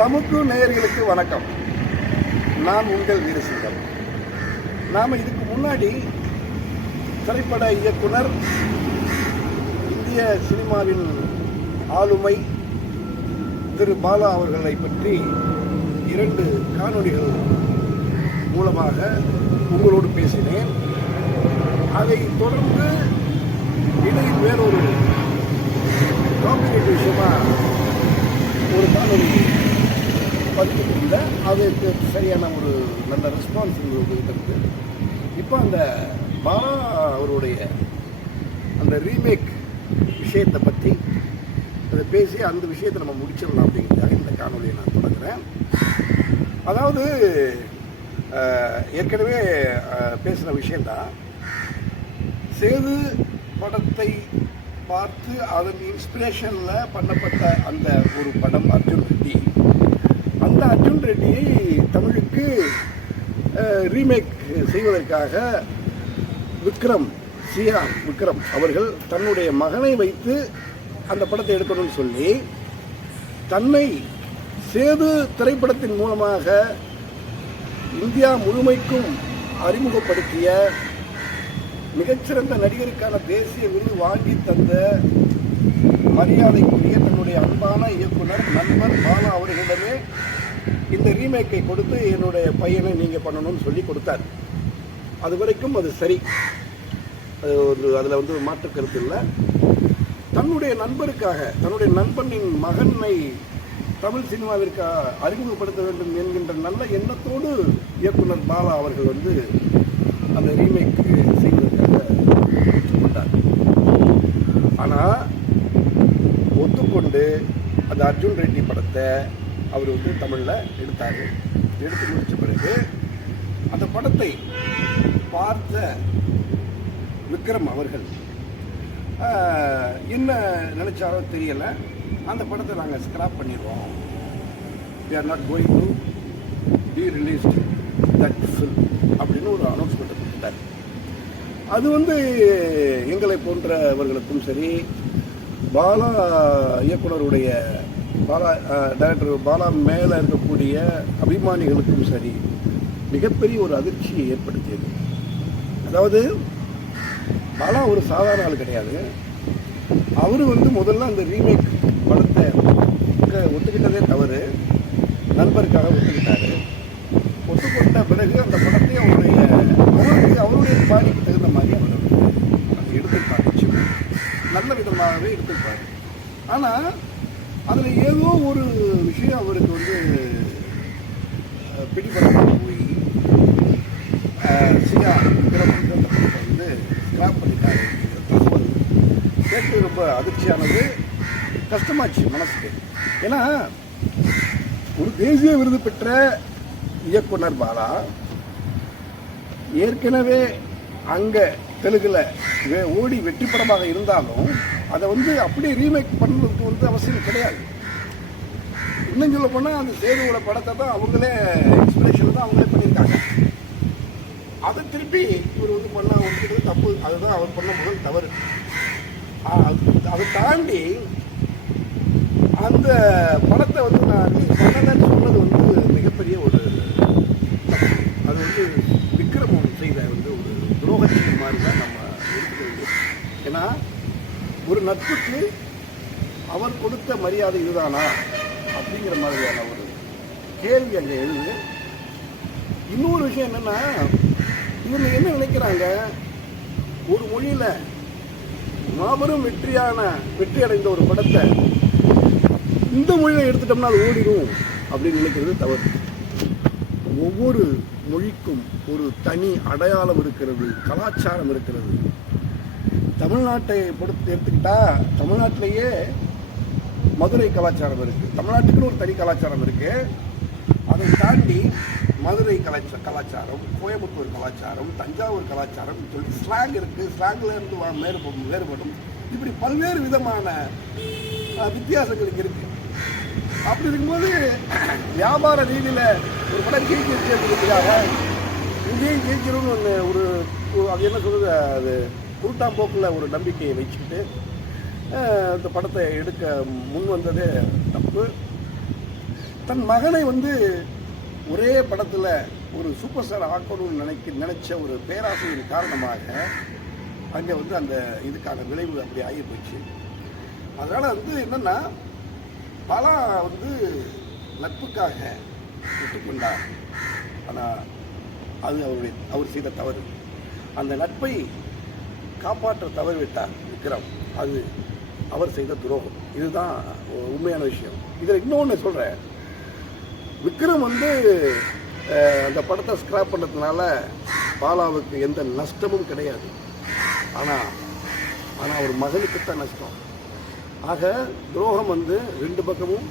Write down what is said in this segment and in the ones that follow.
தமுக்கு நேயர்களுக்கு வணக்கம். நான் உங்கள் வீரசிங்கம். நாம் இதுக்கு முன்னாடி திரைப்பட இயக்குனர் இந்திய சினிமாவின் ஆளுமை திரு பாலா அவர்களை பற்றி இரண்டு காணொளிகள் மூலமாக உங்களோடு பேசினேன். அதை தொடர்ந்து இடையில் வேறொரு காம்படிட்டிவ் விஷயமா பதிவிட்டிருந்த அதுக்கு சரியான ஒரு நல்ல ரெஸ்பான்ஸ் உங்கள்கிட்ட இப்போ அந்த பாலா அவருடைய அந்த ரீமேக் விஷயத்தை பற்றி அதை பேசி அந்த விஷயத்தை நம்ம முடிச்சிடலாம் அப்படிங்கிறதுக்காக இந்த காணொலியை நான் தொடங்குறேன். அதாவது ஏற்கனவே பேசின விஷயந்தான் சேது படத்தை பார்த்து அதன் இன்ஸ்பிரேஷனில் பண்ணப்பட்ட அந்த ஒரு படம் அர்ஜுன் ரெட்டி. அர்ஜுன் ரெட்டியை தமிழுக்கு ரீமேக் செய்வதற்காக விக்ரம் சியா விக்ரம் அவர்கள் தன்னுடைய மகனை வைத்து அந்த படத்தை எடுக்கணும்னு சொல்லி தன்னை சேது திரைப்படத்தின் மூலமாக இந்தியா முழுமைக்கும் அறிமுகப்படுத்திய மிகச்சிறந்த நடிகருக்கான தேசிய விருது வாங்கி தந்த மரியாதைக்குரிய தன்னுடைய அன்பான இயக்குனர் நண்பர் பாலா அவர்களிடமே இந்த ரீமேக்கை கொடுத்து என்னுடைய பையனை நீங்கள் பண்ணணும்னு சொல்லி கொடுத்தார். அது வரைக்கும் அது சரி. அது ஒரு அதில் வந்து மாற்று கருத்து இல்லை. தன்னுடைய நண்பருக்காக தன்னுடைய நண்பனின் மகனை தமிழ் சினிமாவிற்கு அறிமுகப்படுத்த வேண்டும் என்கின்ற நல்ல எண்ணத்தோடு இயக்குனர் பாலா அவர்கள் வந்து அந்த ரீமேக் செய்வதற்காக ஒத்துக்கொண்டார் ஆனால் ஒத்துக்கொண்டு அந்த அர்ஜுன் ரெட்டி படத்தை அவர் வந்து தமிழில் எடுத்தார். எடுத்து முடித்த பிறகு அந்த படத்தை பார்த்த விக்ரம் அவர்கள் என்ன நினைச்சாரோ தெரியலை. அந்த படத்தை நாங்கள் ஸ்கிராப் பண்ணிடுவோம். We are not going to be released that film அப்படின்னு ஒரு அனௌன்ஸ்மெண்ட் கொடுத்தார் அது வந்து எங்களை போன்றவர்களுக்கும் சரி பாலா இயக்குனருடைய பாலா டைரக்டர் பாலா மேலே இருக்கக்கூடிய அபிமானிகளுக்கும் சரி மிகப்பெரிய ஒரு அதிர்ச்சியை ஏற்படுத்தியது. அதாவது பாலா ஒரு சாதாரண ஆள் கிடையாது. அவர் வந்து முதல்ல அந்த ரீமேக் படத்தை ஒத்துக்கிட்டதே தவறு. நண்பருக்காக ஒத்துக்கிட்டாரு. ஒத்துக்கொண்ட பிறகு அந்த படத்தை அவருடைய அவருடைய அவருடைய பாணிக்கு தகுந்த மாதிரி அவர் வந்து அதை எடுத்திருப்பார் நல்ல விதமாகவே எடுத்திருப்பார் ஆனால் அதில் ஏதோ ஒரு விஷயம் அவருக்கு வந்து பிடிபடாமல் போய் சியா விக்ரம் வந்து ஸ்கிராப் பண்ணிட்டாரு. அப்படிங்கிற தகவல் கேட்டு ரொம்ப அதிர்ச்சியானது கஷ்டமாச்சு மனசுக்கு. ஏன்னா ஒரு தேசிய விருது பெற்ற இயக்குனர் பாலா ஏற்கனவே அங்கே தெலுங்கில் ஓடி வெற்றி படமாக இருந்தாலும் அதை வந்து அப்படியே ரீமேக் பண்ணுறதுக்கு வந்து அவசியம் கிடையாது. இன்னும் சொல்ல போனால் அந்த சேதுவோட படத்தை தான் அவங்களே இன்ஸ்பிரேஷன் தான் அவங்களே பண்ணியிருக்காங்க. அதை திருப்பி இவர் வந்து பண்ண ஒத்துக்கிறது தப்பு. அதுதான் அவர் பண்ண முதல் தவறு. அது- அதை தாண்டி அந்த படத்தை வந்து நான் நீ பண்ணலன்னு சொன்னது வந்து மிகப்பெரிய ஒரு தப்பு. அது வந்து விக்ரமன் செய்த வந்து ஒரு துரோகத்துக்கு மாதிரி தான் நம்ம எடுத்துக்க வேண்டியது ஏன்னா ஒரு நட்புக்கு அவர் கொடுத்த மரியாதை இதுதானா? அப்படிங்கிற மாதிரியான ஒரு கேள்வி அங்கே எழுது இன்னொரு விஷயம் என்னென்னா இவங்க என்ன நினைக்கிறாங்க? ஒரு மொழியில் மாபெரும் வெற்றியான வெற்றி அடைந்த ஒரு படத்தை இந்த மொழியில் எடுத்துட்டோம்னா அது ஓடிடும் அப்படின்னு நினைக்கிறது தவறு. ஒவ்வொரு மொழிக்கும் ஒரு தனி அடையாளம் இருக்கிறது கலாச்சாரம் இருக்கிறது. தமிழ்நாட்டை பொறுத்து எடுத்துக்கிட்டா தமிழ்நாட்டிலேயே மதுரை கலாச்சாரம் இருக்கு. தமிழ்நாட்டுக்குன்னு ஒரு தனி கலாச்சாரம் இருக்கு. அதை தாண்டி மதுரை கலாச்சார கலாச்சாரம் கோயம்புத்தூர் கலாச்சாரம் தஞ்சாவூர் கலாச்சாரம் சொல்லி ஸ்லாங் இருக்கு. ஸ்லாங்ல இருந்து வேறுபடும் வேறுபடும். இப்படி பல்வேறு விதமான வித்தியாசங்கள் இருக்கு. அப்படி இருக்கும்போது வியாபார ரீதியில் ஒரு படம் ஜெயிச்சிருக்கிறதுக்காக இங்கேயும் ஜெயிச்சிரும்னு ஒன்று ஒரு ஒரு- அது என்ன சொல்றது அது கூட்டாம்போக்கில் ஒரு நம்பிக்கையை வச்சுக்கிட்டு அந்த இந்த படத்தை எடுக்க முன் வந்ததே தப்பு. தன் மகனை வந்து ஒரே படத்தில் ஒரு சூப்பர் ஸ்டார் ஆக்கணும்னு நினைக்க நினைச்ச ஒரு பேராசையின் காரணமாக அங்கே வந்து அந்த இதுக்கான விளைவு அப்படி ஆகி போச்சு. அதனால் வந்து என்னென்னா பலா வந்து நட்புக்காக விட்டுக்கொண்டார். ஆனால் அது அவருடைய அவர் செய்த தவறு. அந்த நட்பை காப்பாற்ற தவறிவிட்டார் விக்ரம். அது அவர் செய்த துரோகம். இதுதான் உண்மையான விஷயம். இதில் இன்னொன்று சொல்கிறேன் விக்ரம் வந்து அந்த படத்தை ஸ்கிராப் பண்ணதுனால பாலாவுக்கு எந்த நஷ்டமும் கிடையாது. ஆனால் ஆனால் ஒரு மகனுக்கு தான் நஷ்டம். ஆக துரோகம் வந்து ரெண்டு பக்கமும்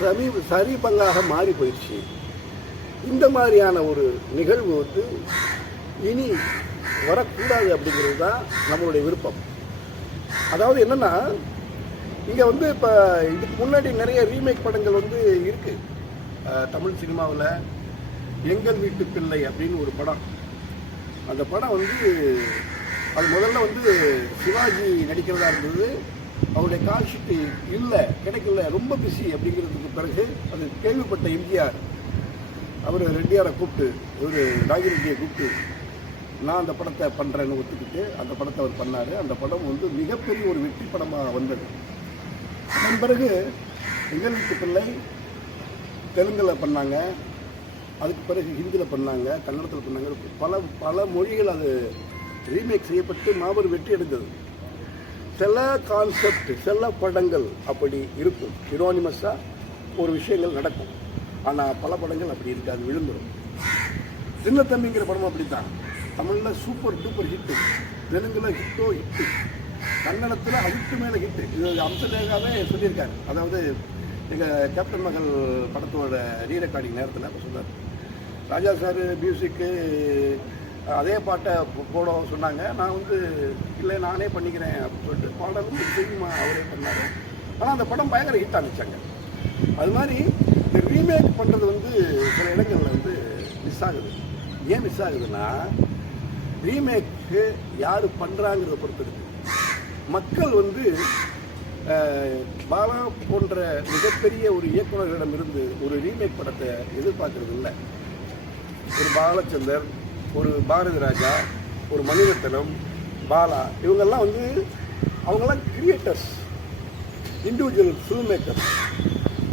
சமீ சரிபங்காக மாறி போயிடுச்சு. இந்த மாதிரியான ஒரு நிகழ்வு வந்து இனி வரக்கூடாது அப்படிங்கிறது தான் நம்மளுடைய விருப்பம். அதாவது என்னென்னா இங்கே வந்து இப்போ இதுக்கு முன்னாடி நிறைய ரீமேக் படங்கள் வந்து இருக்குது தமிழ் சினிமாவில் எங்கள் வீட்டு பிள்ளை அப்படின்னு ஒரு படம். அந்த படம் வந்து அது முதல்ல வந்து சிவாஜி நடிக்கிறதா இருந்தது. அவருடைய கால்ஷீட்டு இல்லை கிடைக்கல ரொம்ப பிஸி அப்படிங்கிறதுக்கு பிறகு அது கேள்விப்பட்ட எம்ஜிஆர். அவர் ரெட்டியாரை கூப்பிட்டு ஒரு நாகிரெட்டியை கூப்பிட்டு நான் அந்த படத்தை பண்ணுறேன்னு ஒத்துக்கிட்டு அந்த படத்தை அவர் பண்ணார். அந்த படம் வந்து மிகப்பெரிய ஒரு வெற்றி படமாக வந்தது. அதன் பிறகு எங்கள் வீட்டு பிள்ளை தெலுங்கில் பண்ணாங்க. அதுக்கு பிறகு ஹிந்தியில் பண்ணாங்க கன்னடத்தில் பண்ணாங்க. பல பல மொழிகள் அது ரீமேக் செய்யப்பட்டு மாபெரும் வெற்றி அடைந்தது. சில கான்செப்ட் சில படங்கள் அப்படி இருக்கும். ஹிரோனிமஸாக ஒரு விஷயங்கள் நடக்கும். ஆனால் பல படங்கள் அப்படி இருக்காது விழுந்துடும் சின்ன தம்பிங்கிற படம் அப்படித்தான். தமிழில் சூப்பர் டூப்பர் ஹிட்டு தெலுங்கில் ஹிட்டோ ஹிட்டு கன்னடத்தில் அதுக்கு மேலே ஹிட்டு இது அம்சலேகாவே சொல்லியிருக்காரு. அதாவது எங்கள் கேப்டன் மகள் படத்தோட ரீ ரெக்கார்டிங் நேரத்தில் அப்போ சொன்னார். ராஜா சார் மியூசிக்கு அதே பாட்டை போட சொன்னாங்க. நான் வந்து இல்லை நானே பண்ணிக்கிறேன் அப்படின்னு சொல்லிட்டு பாடலும் சினிமா அவரே பண்ணார். ஆனால் அந்த படம் பயங்கர ஹிட் ஆனிச்சாங்க. அது மாதிரி இந்த ரீமேக் பண்ணுறது வந்து சில இடங்களில் வந்து மிஸ் ஆகுது. ஏன் மிஸ் ஆகுதுன்னா ரீமேக்கு யார் பண்ணுறாங்கிறத பொறுத்து இருக்கு மக்கள் வந்து பாலா போன்ற மிகப்பெரிய ஒரு இயக்குநர்களிடமிருந்து ஒரு ரீமேக் படத்தை எதிர்பார்க்கறது இல்லை. ஒரு பாலச்சந்தர் ஒரு பாரதி ராஜா ஒரு மணிரத்னம் பாலா இவங்கெல்லாம் வந்து அவங்கெல்லாம் கிரியேட்டர்ஸ் இண்டிவிஜுவல் ஃபில்ம் மேக்கர்ஸ்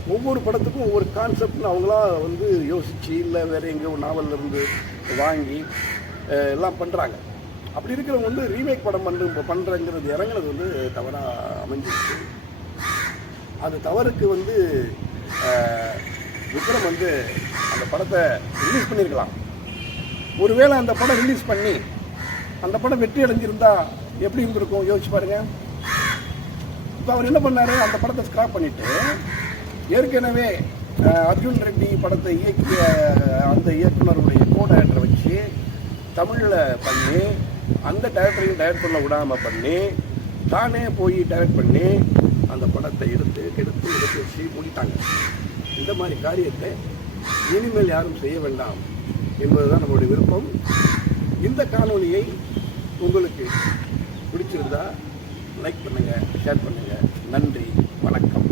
ஒவ்வொரு படத்துக்கும் ஒவ்வொரு கான்செப்ட்னு அவங்களா வந்து யோசித்து இல்லை வேறு எங்கேயோ நாவல்ல இருந்து வாங்கி எல்லாம் பண்ணுறாங்க அப்படி இருக்கிறவங்க வந்து ரீமேக் படம் பண்ணு பண்ணுறங்கிறது இறங்குறது வந்து தவறாக அமைஞ்சிருச்சு. அந்த தவறுக்கு வந்து விக்ரம் வந்து அந்த படத்தை ரிலீஸ் பண்ணியிருக்கலாம் ஒருவேளை அந்த படம் ரிலீஸ் பண்ணி அந்த படம் வெற்றி அடைஞ்சிருந்தா எப்படி இருந்திருக்கும்? யோசிச்சு பாருங்க. இப்போ அவர் என்ன பண்ணாரு? அந்த படத்தை ஸ்கிராப் பண்ணிட்டு ஏற்கனவே அர்ஜுன் ரெட்டி படத்தை இயக்கிய அந்த இயக்குனருடைய கோ வச்சு தமிழில் பண்ணி அந்த டேரக்டரையும் டைரக்ட் பண்ண விடாமல் பண்ணி தானே போய் டைரக்ட் பண்ணி அந்த படத்தை எடுத்து கெடுத்து எடுத்து வச்சு முடித்தாங்க. இந்த மாதிரி காரியத்தை இனிமேல் யாரும் செய்ய வேண்டாம் என்பதுதான் நம்மளுடைய விருப்பம். இந்த காணொலியை உங்களுக்கு பிடிச்சிருந்தா லைக் பண்ணுங்கள் ஷேர் பண்ணுங்கள் நன்றி வணக்கம்.